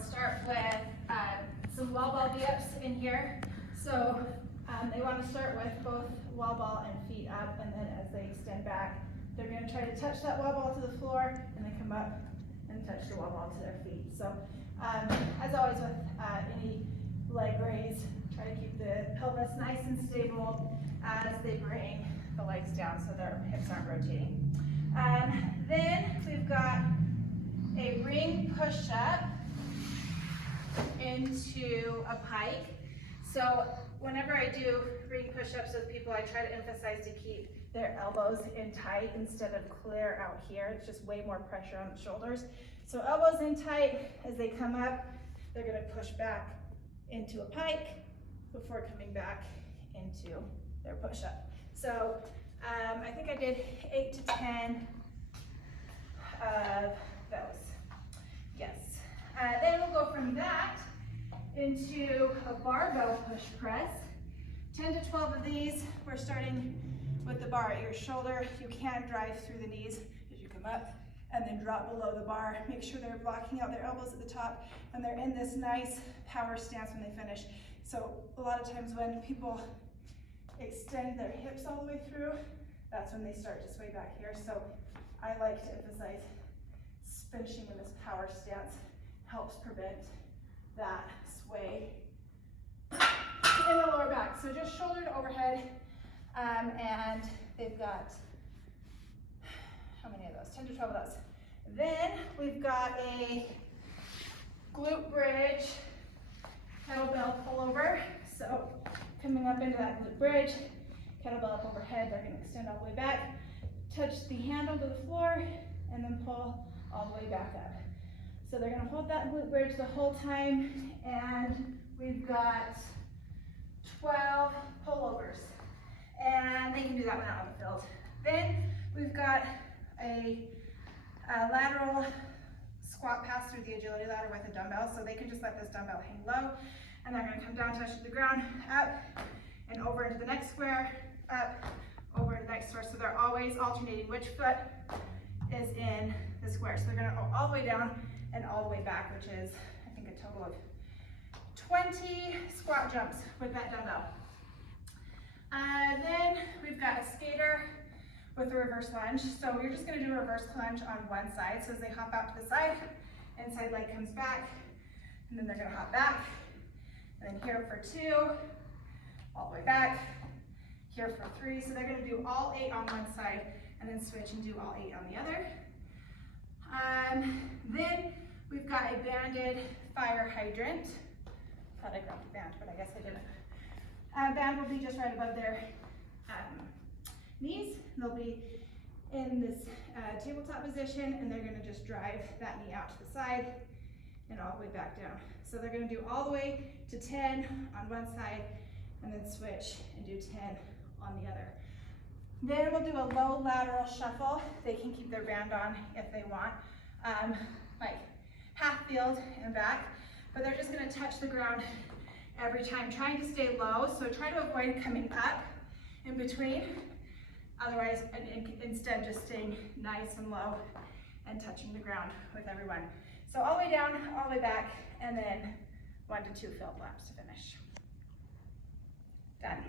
I'll start with some wall ball V-ups in here. So they want to start with both wall ball and feet up, and then as they extend back, they're going to try to touch that wall ball to the floor, and then come up and touch the wall ball to their feet. So as always with any leg raise, try to keep the pelvis nice and stable as they bring the legs down so their hips aren't rotating. Then we've got a ring push-up into a pike. So whenever I do ring push-ups with people, I try to emphasize to keep their elbows in tight instead of clear out here. It's just way more pressure on the shoulders. So elbows in tight. As they come up, they're going to push back into a pike before coming back into their push-up. So I think I did 8 to 10 of those. Yes. Then we'll go from that into a barbell push press. 10 to 12 of these. We're starting with the bar at your shoulder. You can drive through the knees as you come up and then drop below the bar. Make sure they're blocking out their elbows at the top and they're in this nice power stance when they finish. So a lot of times when people extend their hips all the way through, that's when they start to sway back here. So I like to emphasize finishing in this power stance helps prevent that sway in the lower back. So just shoulder to overhead, and they've got, how many of those? 10 to 12 of those. Then we've got a glute bridge kettlebell pullover. So coming up into that glute bridge, kettlebell up overhead, they're going to extend all the way back, touch the handle to the floor, and then pull all the way back up. So they're going to hold that glute bridge the whole time, and we've got 12 pullovers, and they can do that one out on the field. Then we've got a lateral squat pass through the agility ladder with a dumbbell, so they can just let this dumbbell hang low, and they're going to come down, touch the ground, up, and over into the next square, up, over into the next square. So they're always alternating which foot is in the square. So they're going to go all the way down and all the way back, which is, I think, a total of 20 squat jumps with that dumbbell. Then we've got a skater with a reverse lunge. So we're just going to do a reverse lunge on one side. So as they hop out to the side, inside leg comes back, and then they're going to hop back. And then here for 2, all the way back, here for 3. So they're going to do all 8 on one side, and then switch and do all 8 on the other. Then we've got a banded fire hydrant. Thought I grabbed a band, but I guess I didn't. Band will be just right above their knees. They'll be in this tabletop position, and they're going to just drive that knee out to the side and all the way back down. So they're going to do all the way to 10 on one side, and then switch and do 10 on the other. Then we'll do a low lateral shuffle. They can keep their band on if they want, like half field and back, but they're just going to touch the ground every time, trying to stay low. So try to avoid coming up in between. Otherwise, instead just staying nice and low and touching the ground with everyone. So all the way down, all the way back, and then 1 to 2 field laps to finish. Done.